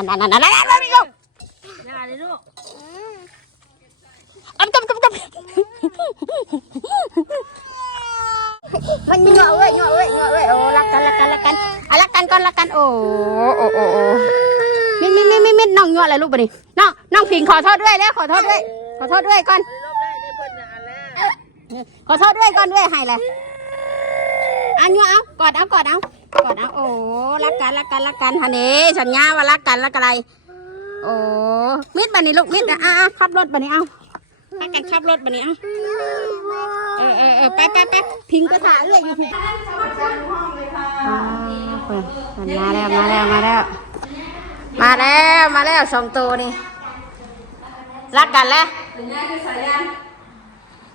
อันอันอันอันอันอันอันนี่ลูกอย่าเลยลูกอันกำกำกำมันมีเงาะเว้ยงาะเว้ยงาะเว้ยโอ้รักกันรักกันรักกันอะรักกันก่อนรักกันโอ้โอ้โอ้โอ้มิดมิดมิดมิดมิดน้องงาะอะไรลูกปะนี่น้องน้องผิงขอโทษด้วยแล้วขอโทษด้วย ขอโทษด้วยก่อนรอบแรกนี่เพิ่นน่ะอันแล้วขอโทษด้วยก่อนด้วยให้เลยอันงาะเอากอดเอากอดเอา กอดเอาโอ้รักกันรักกันรักกันฮันนี่สัญญาว่ารักกันรักอะไร โอ้มิดบันนี้ลูกมิดอะอะอะขับรถบันนี้เอาพากันขับรถบันนี้เอาเออเออเออไปไปไปพิงกระถาเรื่อยอยู่พิงอ่าเปิดมาแล้วมาแล้วมาแล้ว มาแล้วมาแล้วสองตัวนี่รักกันแล้ว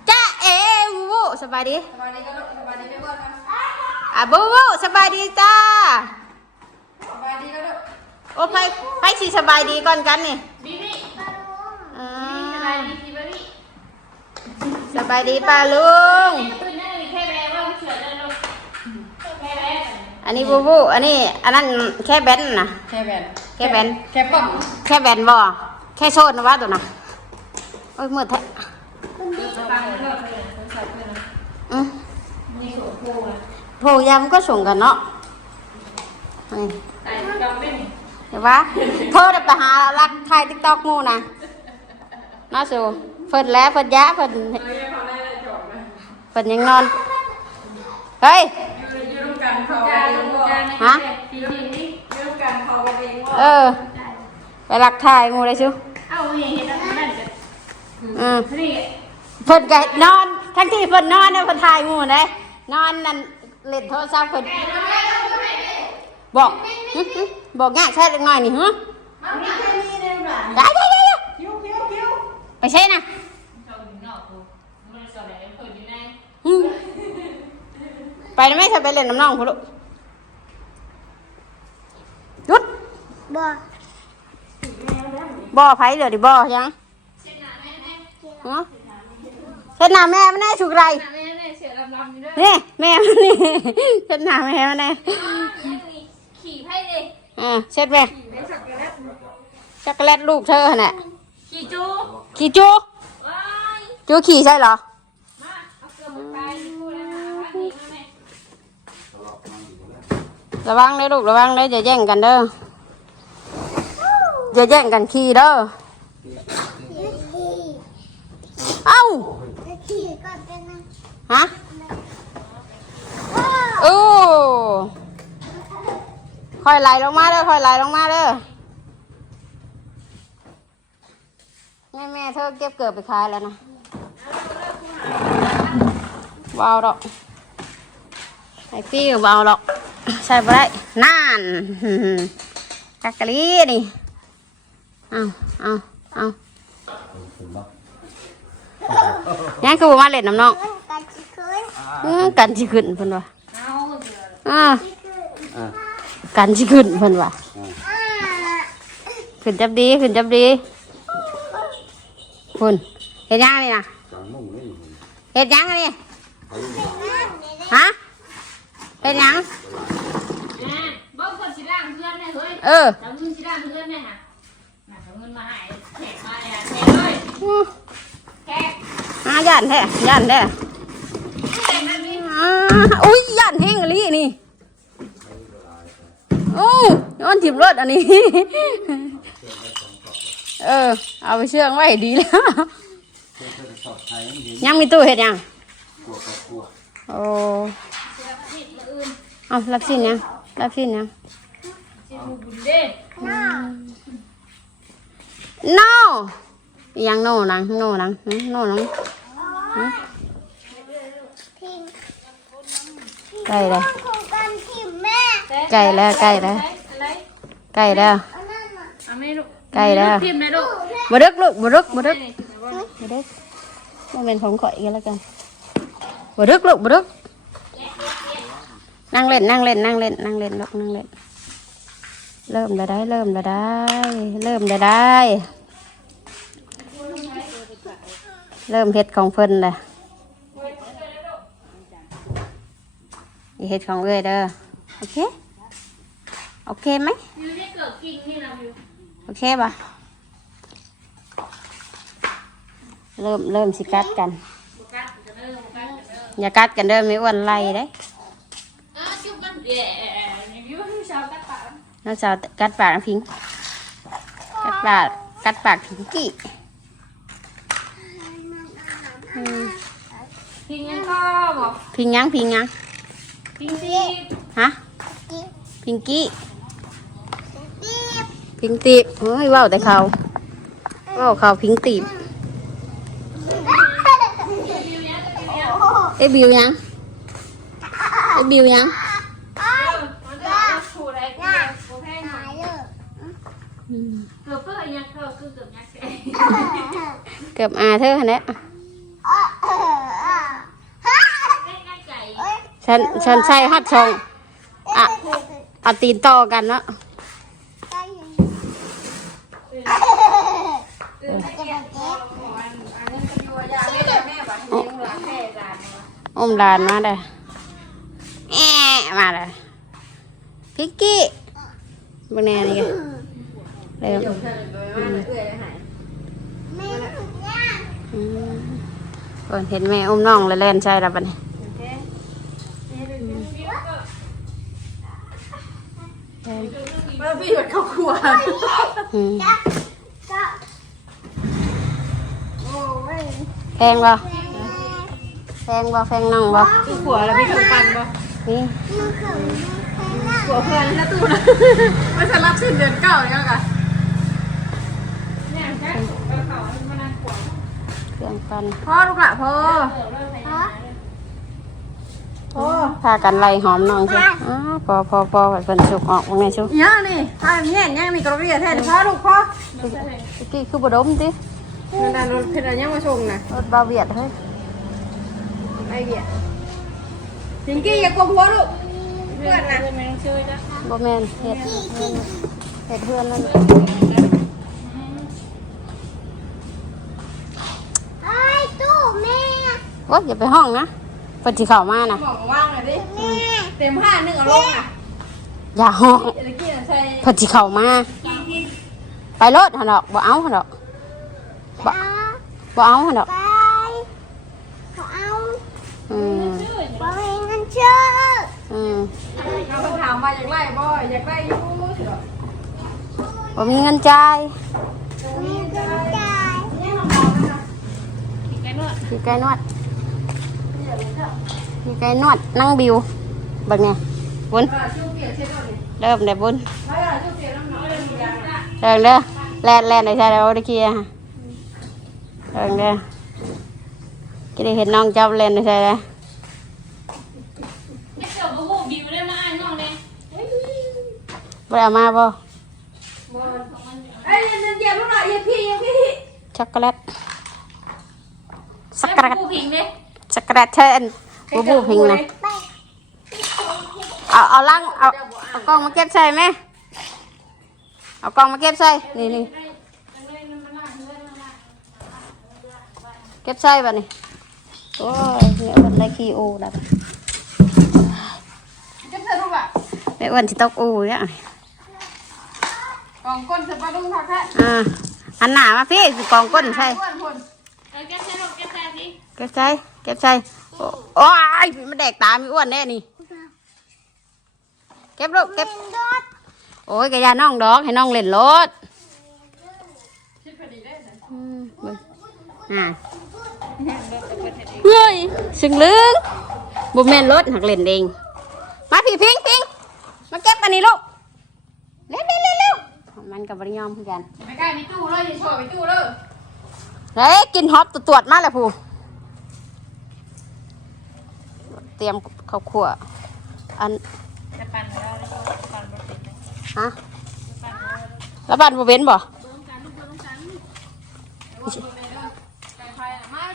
จ้าเอวูวูสบายดี อะบูวูสบายดีจ้าโอ้ไปไปสิสบายดีก่อนกันนี่บีบีอ่าอะไรดีสิบีบีสบายดีป้าลุงปืนนั่นนี่แค่แบว่าเฉยเลยลูกแค่แบอันนี้บูบูอันนี้อันนั้นแค่แบนนะแค่แบนแค่แบนแค่ป้องแค่แบนบ่แค่โซนนะว่าตัวน่ะโอ้ยมืดแท้ฟังเลิกเลยใส่เพื่อนนะอืมนี่สวนโพอะ โพยามก็ส่งกันเนาะนี่ใส่กำเป็นเห็นปะเธอได้ไปหารักทายติ๊กตอกมูนะน่าสูเฟินแล้วเฟินยะเฟินเฮ้ยเขาได้จบนะเฟินยังนอน เฮ้ยยืมกันเขาเองว่าฮะจริงๆนี่ยืมกันเขาเองว่าเออ ไปรักทายมูเลยชูเอ้าเห็นเห็นแล้วนั่นจะอืมนี่เพิ่นก็นอน ทั้งที่เพิ่นนอนเนี่ยเพิ่นถ่ายหมู่เด้นอนนั่น เล่นโทรศัพท์เพิ่นบอกหึหึบอกง่ายใช่เล็กน้อยนี่ฮะได้ได้ได้ไปใช่นะเขาถึงนอกกูมันสอนอะไรเพิ่นอยู่ในหึไปได้ไหมถ้าไปเล่นน้ำน้องพุ่นลูกหยุดบ่บ่อไผเดี๋ยวดิบ่อยังฮะเฮ็ดหน้าแม่มันแน่ชุกไรแม่เนี่ยเสือลำๆอยู่ด้วยนี่แม่มันนี่เฮ็ดหน้าแม่มันแน่ขี่ไพ่เลยอ่าเช็ดไปขี่ได้สักกระเล็ดช็อกโกแลตลูกเธอน่ะขี่จูขี่จูว้ายจูขี่ใช่เหรอมาเอาเกลือหมดไปพูดแล้วนะว่านี่มาแม่ระวังเลยลูกระวังเลยอย่าแย่งกันเด้ออย่าแย่งกันขี่เด้อาฮะโอ้ค่อยไหลลงมาเด้อค่อยไหลลงมาเด้อแม่แม่เธอเก็บเกือบไปขายแล้วนะว้าวดอกไอ้พี่ว้าวดอกใส่ไปได้นานกักกะลีนี่ เอาเอาเอา ยังคือบ่มาเล่นน้ำน้องกันชิคืนอื้อกันสิขึ้นเพิ่นว่าเอาเสืออ่าชิคืนกันสิขึ้นเพิ่นว่าอ่าขึ้นจับดีขึ้นจับดีคุณเฮ็ดยังนี่นะเฮ็ดยังอันนี่ฮะเฮ็ดยังอะบอกคนสิล่างเพื่อนเนี่ยเฮ้ยเออจำเงินสิล่างเพื่อนเนี่ยฮะน่ะเอาเงินมาให้แขกมาเลยอะแขกเลยแขก อ่าย่านแท้ย่านแท้แขกนั่นนี่อ่าอุ้ยย่านแห้งอลีนี่โอ้ย้อนถิ่มรถอันนี้ เออ เอาไปเชื่องไว้ให้ดีแล้วยังมีตู้เห็ดยังโอ้เอารับสิ้นยังรับสิ้นยังสิบูบุญเด้ no อีห ยัง no นัง no นัง no นังพิงใกล้แล้วของกันทิมแม่ใกล้แล้วใกล้แล้วไกล้แล้วไม่แล้วมพ์เลยลูกบ่ดึกลูกบ่ดึกบ่ดึกนี่บ่ดึกมันเป็นของข่อยกันแล้วกันบ่ดึกลูกบ่ดึกนั่งเล่นนั่งเล่นนั่งเล่นนั่งเล่นลูกนั่งเล่นเริ่มแล้วได้ เริ่มแล้วได้ เริ่มแล้วได้ เริ่มเฮ็ดของเพิ่นแหละอย่าเฮ็ดของเอ้อยเด้อ โอเค โอเคไหมอยู่ในเกิดอกิ้งนี่นะอยู่โอเคป่ะเริ่มเริ่มสิกัดกันบุกัดกันเด้อบุกัดกันเด้ออย่ากัดกันเด้อไม่อ้วนไล่เด้อะจุ๊บกันแย่นี่อยู่ที่ชาวกัดปากน้องสาวกัดปากน้องพิง กัดปาก กัดปากพิงกี้อืม พิงยังก็บอกพิงยังพิงยังพิงที่ฮะจิ๊บพิงกี้จิ๊บพิงตีบเฮ้ยเว้าวแต่เขาเว้าวเขาพิงตีบเอ้ยบิวยังเอ้ยบิวยังมันจะถูอะไรกันโอเคหน่อยหายเลยอืมเกือบเพื่อยังเกือบคือเกือบยักษ์แก่เกือบอาเธอหั่นแหละ ใกล้ๆไก่ ฉันฉันใช่ฮัดชงอะเอาตีนต่อกันเนาะอมหลานมาเลยแอะมาเลยพิกกี้บางแน่นี่ไงเร็วอืมก่อนเห็นแม่อุ้มน้องเลยเล่นใช่แล้วปะเนี่ย อืมแพงบ่แพงบ่แพงน้องบ่หัวแล้วพี่ถูกปันบ่นี่หัวเพื่อนแล้วตู้นะไม่ใช่รับสิ้นเดือนเก้าเลยก็กะเนี่ยแค่เขามันนั่งขวางเครื่องปั้นพ่อลูกละพ่อเออเริ่ม พยายามพ่อพากันไล่หอมน้องใช่อ๋อพอพอพอเพิ่นสุกออกว่าไงชุกย่างนี่ถ้าแย่งย่างนี่กระเรียแทนพ่อลูกพ่อพิกกี้คือบดมตินั่นน่ะรถเพชรยังมาชงนะรถบาเวียดเฮ้ยไอเดียจิงกี้อย่ากลัวพ่อลูกเพื่อนนะเป็นแมงช่วยนะบ่แม่นเฮ็ดเฮ็ดเพื่อนนั่นไอ้ตู้แม่โอ๊ยอย่าไปห้องนะเพิ่นสิเข้ามานะบอกว่างเลยดิแม่เต็มผ้าหนึ่งเอาลงอะอย่าห้องตะกี้ใส่เพิ่นสิเข้ามา ไปรถหั่นดอกบ่เอาหั่นดอกเอาบ่เอาหั่นดอกไปเขาเอาอืมบ่มีเงินชื่ออืมเขาถามมาอยากไล่บ่อยากไล่ยูเถอะบ่มีเงินจ่ายมีเงินจ่ายแกนวดพี่ไก่นวด พี่ไก่นวดนั่งบิวเบิ่งเนี่ยบุญชูเปียกเช็ดหน่อยเริ่มได้บุญแล้วชูเปียกน้ำหนักเลยมียางเดินเด้อแล่นแล่นในชายเราได้เคลียร์ฮะเดินเด้อก็ได้เห็นน้องจับแล่นในชายเลยไม่เกี่ยวกับหูบิวได้มาอ่านน้องเลยบ่ได้เอามาบ่เอ้ยเย็นเย็นลูกหน่อยเย็นพี่เย็นพี่ช็อกโกแลตสักแล้กระวผู้พิงเด้ สักกระเชิญบูบูพิงนะเอาเอาลังเอาเอากล้องมาเก็บใส่ไหมเอากล้องมาเก็บใส่นี่นี่เก็บใส่ป่ะนี่โอ้ยเนี่ยมันได้ขี้อูแล้วจะเสร็จลูกอะแม่อ้วนที่ตกอูเนี่ยกองก้นเสร็จปะลุงทักแท้อ่าหันหน้ามาพี่สิกองก้นใช่อ้วนคนเออแกใช้ลูกแกใช้ดิเก็บใส่ เก็บใส่โอ้โอ้ยมันแดกตามีอ้วนแน่นี่ เก็บลูกเก็บเป็นรถโอ้ยกะยาน้องดอกให้น้องเล่นรถอืมเบิ่งอ่าเฮ้ยสึงลึงบุแมนรถหักเล่นเอง มาพี่พิงพิงมาเก็บอันนี้ลูก เร็วเร็วเร็วเร็วมันกับบริยอมคือกันไม่ใกล้มีตู้เลยอย่าโชว์มีตู้เลยเฮ้ยกินฮอปตรวจมาแล้วผู้ เตรียมข้าวคั่วอันจะปั่นแล้วแล้วก็ปั่นบนติดเลยฮะแล้วบ้านบ่เว้นบ่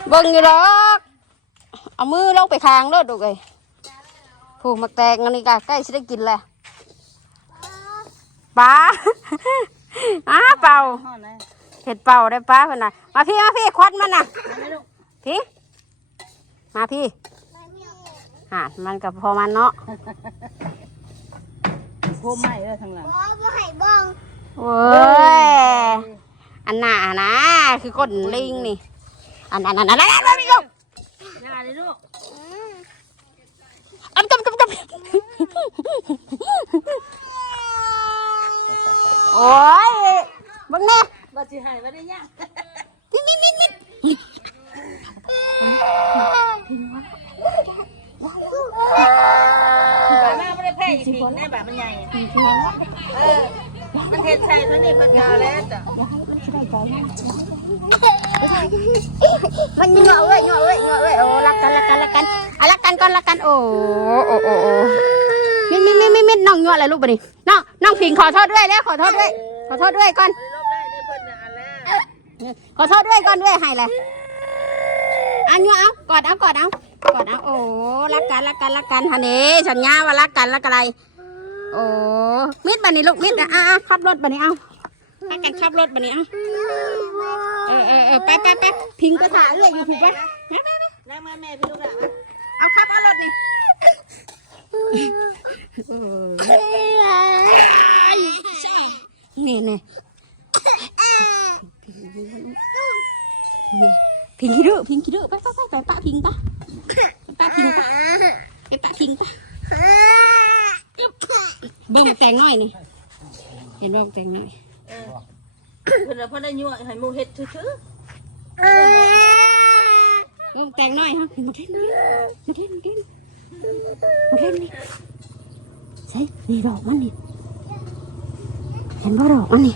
เบิ่งอยู่ดอกเอามือลงไปคางรถดูเลยผูกมักแตงอันนี้ก็ใกล้สิได้กินแล้วปลาอ้าเป่าเห็ดเป่าได้ปลาเพิ่นน่ะมาพี่มาพี่ควันมันน่ะพี่มาพี่ อะมันกับพอมันเนาะโคมไม้เลยทางหลังบ่บ่ให้บิ่งเว้ยอันหน่ะนะคือกดลิงนี่ อันอันอันอันอันอันอันลูกอย่าเลยลูกอันกำกำกำโอ้ยบังแน่บ่สิหายบ่ได้ยังนี่นี่นี่นี่ แบบหน้าไม่ได้แพ้อีกทีแน่แบบมันใหญ่ เออ มันเห็นใช่เท่านี้เพิ่นกาแล้วจ้ะมันเหงาเว้ยเหงาเว้ยเหงาเว้ยโอ้รักกันรักกันรักกันอะรักกันก่อนรักกันโอ้โอ้โอ้โอ้มิดมิดมิดมิดมิดน้องยั่วอะไรลูกบ่นี่น้องน้องผิงขอโทษด้วยแล้วขอโทษด้วย ขอโทษด้วยก่อน รอบแรกนี่เพิ่นน่ะเอาแล้วขอโทษด้วยก่อนด้วยให้เลยอันยั่วเอากอดเอากอดเอา กอดเอาโอ้รักกันรักกันรักกันฮันนี่สัญญาว่ารักกันรักอะไร โอ้มิดบันนี้ลูกมิดอะอะอะขับรถบันนี้เอารักกันขับรถบันนี้เอาเออเออเออไปไปไปพิงกระถาเอื้อยอยู่พิงไปไปไปไปนั่งมาแม่พี่ลูกหลานเอาขับเอารถนี่เออใช่นี่นี่นี่พิงคิดดูพิงคิดดูไปไปไปไปปะพิงปะ ปะพิงปะไปปะพิงปะเบิ่งแต่งหน่อยนี่ เห็นว่าแต่งหน่อยเพิ่นน่ะเพิ่นได้ยั่วให้หมู่เฮ็ดซื่อเบิ่งแต่งหน่อยฮะมาเล่นนี่มาเล่นมาเล่นมาเล่นนี่ใช่นี่ดอกมันนี่เห็นว่าดอกมันนี่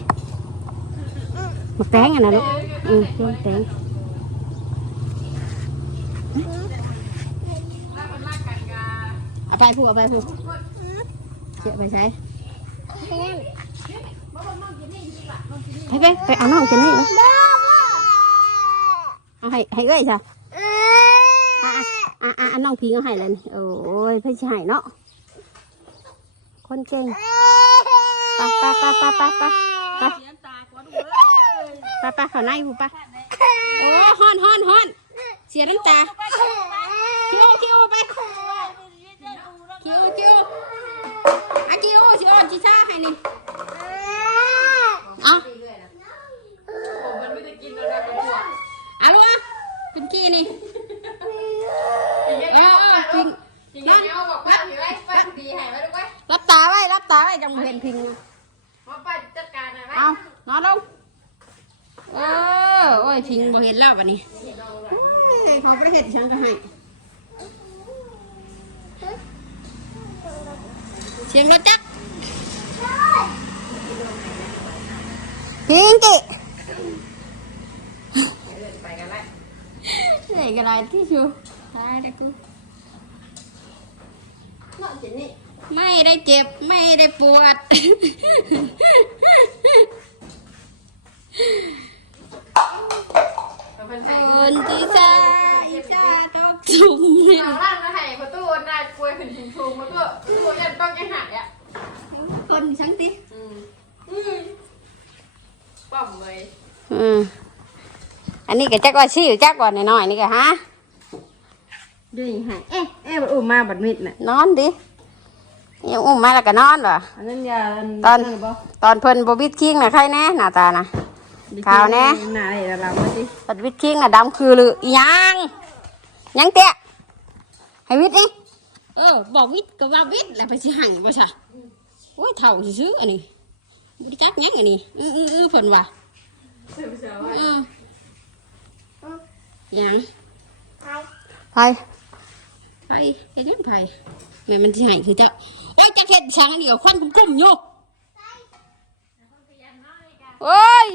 มาแต่งอะนะลูกอืมเบิ่งแต่ง เอาไปพูเอาไปพูเสียไปใช้ไปไปไปเอาน้องกินนี่ไหมเอาให้ให้เอ้ยจ้ะอะอะอะน้องพิงเอาให้เลยโอ้ยพื่อนสิให้เนาะคนเก่งปไปไปไปไปไปไปไปไปเขาในผู้ปะโอ้ฮ้อนฮ้อนฮ้อนเสียน้ำตา ชิชาให้นี่เอ้าผมมันไม่ได้กินแล้วนะกระวเอาลูกอะกินขี้นี่เออเออพิงพิงเอาบอกว่าผีไว้ฟังดีหาไว้ลูกไว้รับตาไว้รับตาไว้จังเห็นพิงมาป้าจัดการนะเอานอนลงเออโอ้ยพิงบ่เห็นแล้ววันนี้เขาประเห็ดฉันก็ให้เชียงรถจัก รพิงกิไปกันไรไหนกันไรที่ชูตายแล้วกูไม่ได้เจ็บ ไม่ได้ปวด คนที่ชาอีชาต้องจุ่มเอาล่างมาให้ประตูน่ากลัวขึ้นถึงสูงมันก็ประตูยันต้องยังหายอะคนฉันติ ป้อมเลยอืมอันนี้ก็จักว่าชื่อจักว่าน้อยๆนี่ก็ฮะด้วยหายเอ๊ะเอ๊ะอุ้มมาบัดมิดน่ะนอนดิยังอุ้มมาแล้วก็นอนเหรออันนั้นยาตอนตอนเพิ่นบวิดคิงน่ะใครแน่หน้าตาน่ะขาวแน่หน้าเห็นเราบ่สิตอนวิดคิงน่ะดำคือหรืออีหยังยังเตะให้วิดนี่เออบอกวิดก็ว่าวิดแล้วไปสิหังบ่ซะโอ้ยเฒ่าซื่อๆอันนี้ บ่ได้จักหยังอันนี้อื้อๆๆเพิ่นว่าอือหยังไผไผเฮ็ดหยังไผแม่มันสิให้คือจักโอ้ยจักเฮ็ดช่างอันนี้ก็ควันกุ้มๆอยู่โอ้ย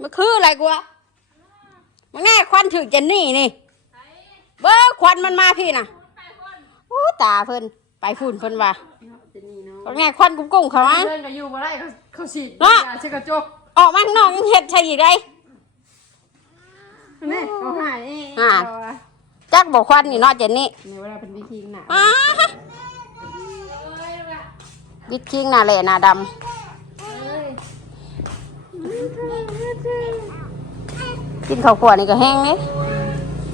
มันคืออะไรกูวะมันแน่ควันถึกเจนนี่นี่ เบ้อควันมันมาพี่น่ะโอ้ตาเพิ่นไปฝุ่นเพิ่นว่าว่าไงควันกุ้งกุ้งเขามาเดินกับอยู่มาได้ เขาเขาฉีดเนาะยาเช็ดกระจกออกมาข้างนอกยังเห็ดใช่อีกได้นี่เอาหายอ่าจักบอกควันนี่เนาะเจนนี่ในเวลาเป็นวิธีหน้าอ้าฮะวิดคิงหน่าเละหน่าดำกินข้าวขวดนี่ก็แห้งเลย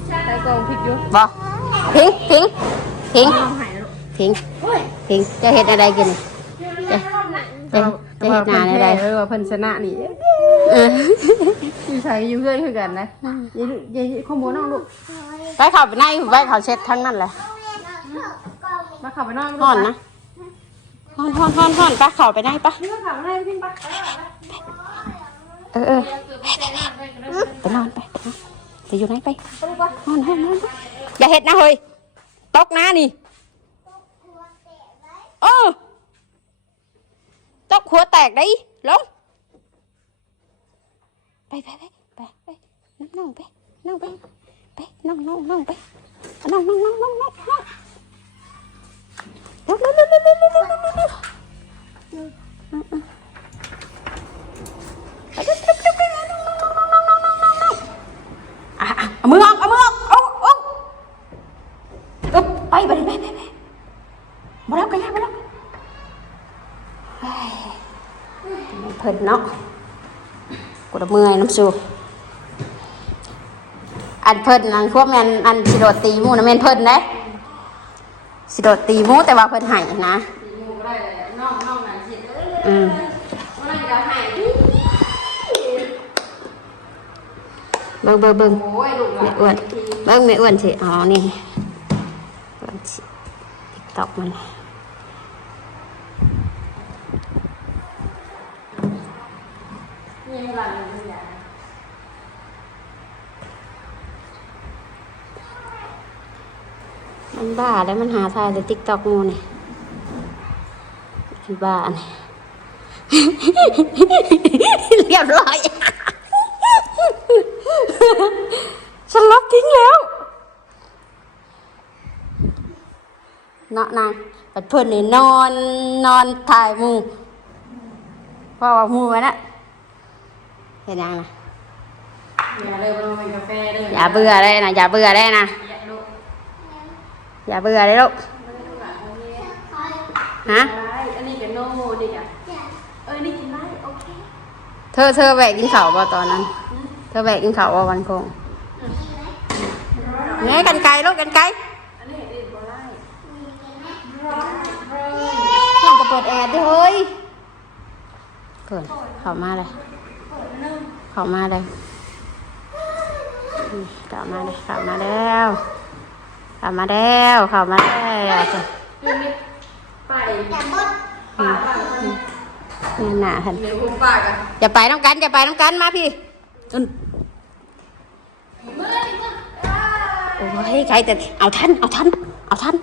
ใส่กองพริกอยู่บ่ทิ้งทิ้งทิ้งเอาหายแล้วทิ้งทิ้งจะเห็ดอะไรกินนี่จะ จะเฮ็ดหน้าได้ได้เออว่าเพิ่นชนะนี่เอออยู่ไสอยู่เพื่อนคือกันนะอย่าอย่าอย่าขโมยน้องลูกไปเข้าไปในไปเข้าเช็ดทั้งนั้นแหละมาขับไปนอนห่อนนะห่อนห่อนห่อนห่อนไปเข้าไปในปะนี่ก็ขับให้พี่ปะเออเออไปนอนไปไปนอนจะอยู่ไหนไปนอนนอนนอนอย่าเฮ็ดนะเฮ้ยตกนะนี่ หัวแตกได้ลง ไปไปไปไปไปนั่งไปนั่งไปไปนั่งนั่งนั่งไปนั่งนั่งนั่งนั่งนั่งนั่งเร็วเร็วเร็วเร็วเร็วเร็วเร็วเอามือออกเอามือออกเอาเอาไปไปไปไป พิ่นเนาะกูจะเมื่อยน้ำสูอันเพิ่นอันพวกแมนอันสิโดดตีหมูนะแมนเพิ่นนะสิโดดตีหมูแต่ว่าเพิ่นใหายนะอืมเบิ่งเบิ่งเบิ่งแม่อ้วนเบิ่งแม่อ้วนสิอ๋อนี่อ้วนสิติ๊ก ตอกมันมันบ้าแล้วมันหาทายในติ๊กตอกมูนี่คือบ้านี่เรียบร้อยฉันลบทิ้งแล้วเนาะนางปัดเพื่อนนี่นอนนอนถ่ายมูเพราะว่ามูไว้นะ เห็นยังนะอย่าเลยมาลงเป็นกาแฟเลยอย่าเบื่อเลยนะอย่าเบื่อเลยนะอย่าเบื่อเลยลูกฮะอันนี้เป็นโนนี่จ้ะเออนี่กินได้โอเคเธอเธอแบกกินข้าวป่ะตอนนั้น เธอแบกกินข้าวป่ะวันคงเนี่ยกันไกลลูกกันไกลห้องก็เปิดแอร์ด้วยเฮ้ยเปิดเข้ามาเลย เข้ามาเลยเข้ามาเลยเข้ามาแล้วเข้ามาแล้วเข้ามาแล้วจ้ะไปนี่หนาหันเดี๋ยวผมฝากอะอย่าไปน้ำกันอย่าไปน้ำกันมาพี่อืมโอ้ยใครแต่เอาทันเอาทันเอาทัน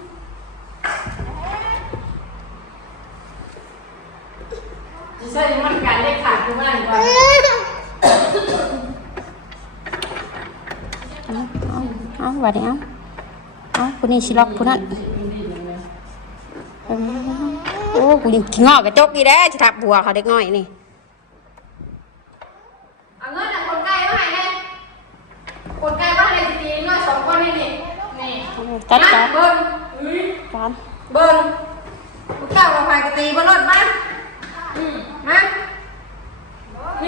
ใช่มันการได้ขาดคือมันก่อน เอาเอาเอาวัดนี้เอาเอาคนนี้ชิล็อกคนนั้นโอ้กูยังงอกกระจกดีแด้จะทับบัวเขาเด็กน้อยนี่เอาเงินจากคนไกล้มาให้แน่คนไกล้มาให้ในทีน้อยสองคนนี่นี่นี่จัดจัดเบิ้งจานเบิ้งพวกเจ้ามาพายกระตีบนรถมาอืมมา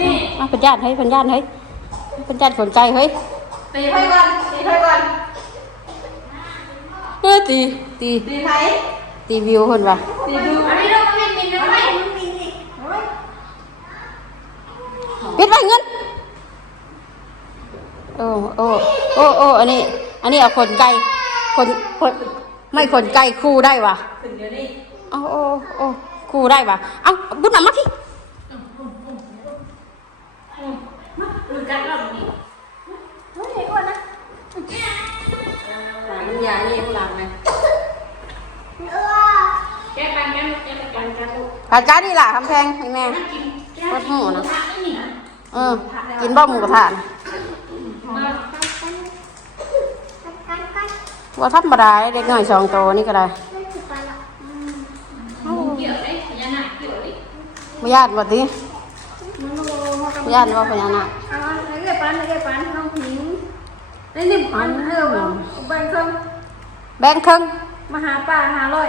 นี่เอาเป็นญาติเฮ้ยเป็นญาติเฮ้ยเป็นญาติสนใจเฮ้ยตีไพ่ก่อนตีไพ่ก่อนเออตีตีตีไพ่ตีวิวคนว่ะตีดูอันนี้เราไม่มีนะไม่ปิดไว้เงินโอ้โอ้โอ้โอ้อันนี้ อันนี้เอาคนไก่คนคนไม่คนไก่คู่ได้ว่ะถึงเดี๋ยวนี้โอ้โอ้โอ้คู่ได้ว่ะเอาบุญหนามา อุ่นกัดเราแบบนี้เฮ้อนนะหาน้ำยายังกันกันกัดลูกัดกัดนี่ล่ะคำแพงให้แม่นั่กินแก้ปัหมูนะอืมกินบ้าหมูกระทนว่าทัรมดาเด็กหน่อยสองโตนี่ก็ได้ไม่ยาติวัดนี้ ย่านว่าพญานาคอาไอ้เอยปันไอ้เอยปันห้องหิงไอ้นี่ปันเออแบงค์ครึ่งแบงค์ครึ่งมาหาป้าหาร้อย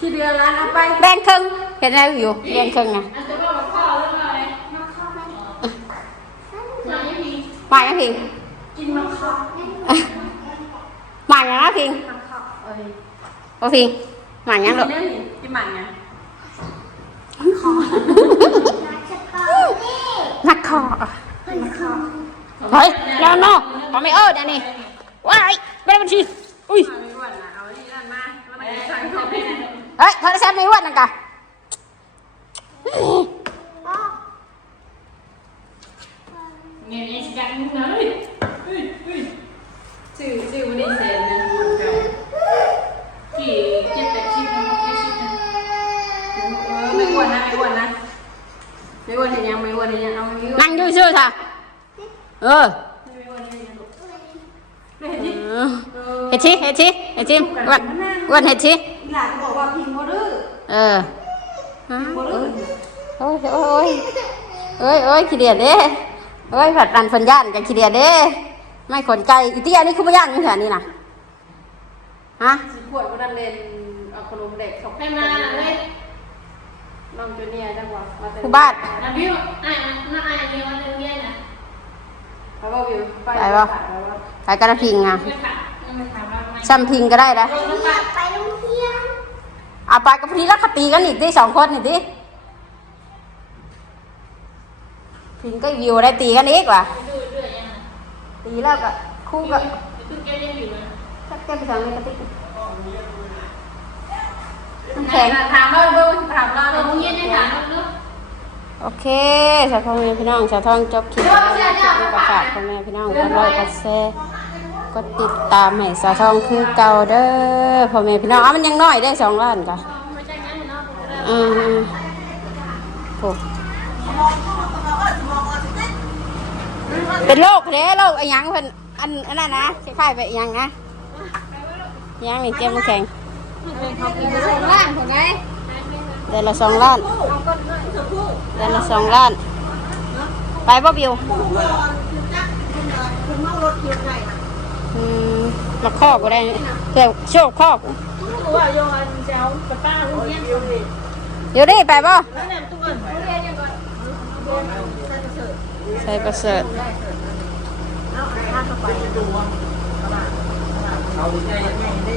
ทีเดือนล้านเอาไปแบงค์ครึ่งเห็นแล้วอยู่แบงค์ครึ่งไงหมายนงพิงกินมังคับหมายนะพิงโอ้พิงหมายยังหรอกินหมายยังคอ คอเฮ้ยนอนนอนพอไม่เออเดี๋ยวนี้ว้ายไม่ได้บัญชีอุ้ยเฮ้ยโทรศัพท์ไม่อ้วนนะกะชื่อชื่อวันนี้เซนนะกี่เจ็ดแปดชิปนะแปดชิปนะเออไม่อ้วนนะไม่อ้วนนะไม่ อ้วนเห็นยังไม่อ้วนเห็นยังเอาไม่อ้วนนั่งอยู่ชื่อค่ะเออเออเฮ็ดชิเฮ็ดชิเฮ็ดชิอ้วนอ้วนเฮ็ดชิหลานบอกว่าพิงเขาดื้อเออฮะเอ้ยโอ้ยโอ้ยโอ้ยโอ้ยขี้เดียดเด้โอ้ยผัดรันฟันย่านกับขี้เดียดเด้ไม่ขนไก่อีเตี้ยนี่คือไม่ย่านนี่แถวนี้นะฮะสิขวดวันนั้นเล่นเอาขนมเด็กสองให้มาเลย น้องจูเนียร์จังหวะมาแต่ผู้บ้านน้ำบิวอะน้าอะเรียนวันเรียนนะเขาบอกอยู่ไปไปปะขายกระพิงอะไม่ค่ะไม่ถามว่าไม่ซ้ำพิงก็ได้นะลงน้ำปลาไปโรงเรียนเอาไปกับพี่แล้วคตีกันอีกดิสองคนอีกดิพิงก็วิวได้ตีกันอีกว่ะดูด้วยยังไงตีแล้วก็คู่กับคือแกเรียนอยู่นะ สักเต็มสองเลยกระติก น้ำแข็งถามเราดูถามเราเราเรียนในฐานเนาะโอเคสาวทอแม่พี่น้องสาวทองจบคลิปแล้วนะคลิปนี้ก็ฝากพ่อแม่พี่น้องกดไลค์กดแชร์กดติดตามให้สาวทองคือเก่าเด้อพ่อแม่พี่น้องอะมันยังน้อยได้สองล้านจ้ะไม่ะอืมโอ้เป็นโรคเด้โรคไอ้ยังเพิ่นอันอันนั้นนะคล้ายๆไปยังนะยังนี่เตรียมแข็ง เดือนละสองล้านเดือนละสองล้าน ไปบ่บิวอืมมาคอกก็ได้เลยโชคคอกว่าโยนเจ้าป้าป้าเรียนอยู่ดิเดี๋ยวดิไปบ่ใส่ประเสริฐเอาใจยังไงได้